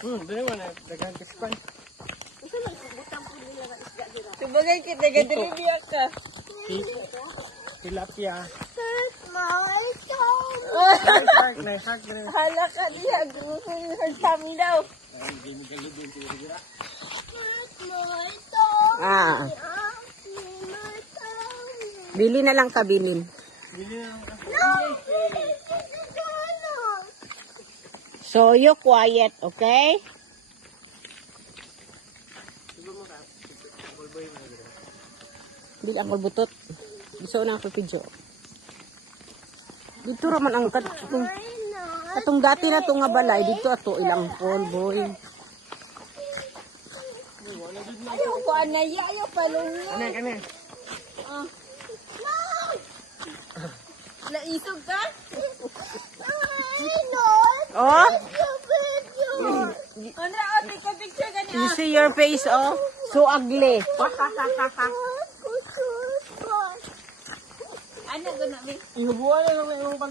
Dili man dagang kispan. Subagay kita gadiribiya ka. Tilapia. Shark. Hala ka diya, gusto yung kami daw. Bili na lang ka, bilin. So, you quiet, okay? Dili ang butot. Gusto na ako video. Dito raman ang katong dati na to nga balay. Dito ato ilang call, boy. Ayaw ko anaya, ayaw palungan. Kani. Naisog ka? Oh? Andra, take a picture ganyan. You see your face, oh? So ugly. Ano ko na, Ihubuan na lang yung